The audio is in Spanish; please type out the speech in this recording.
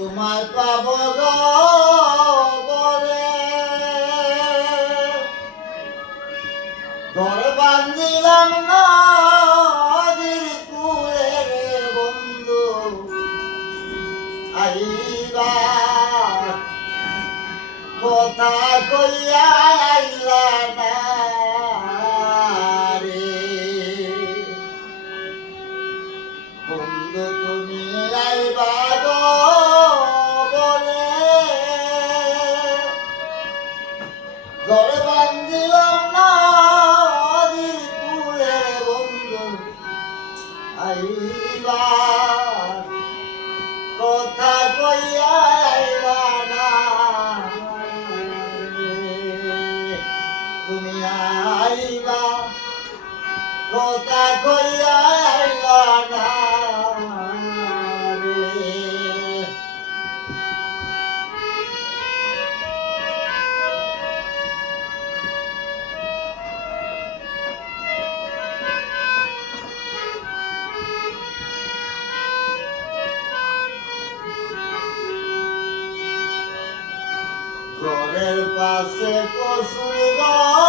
তোমার পাব বলে ঘর বান্ধিলাম নদীর কুলে বন্ধু আইবা কথা কইয়া Soy ayala náde, con el paso subido.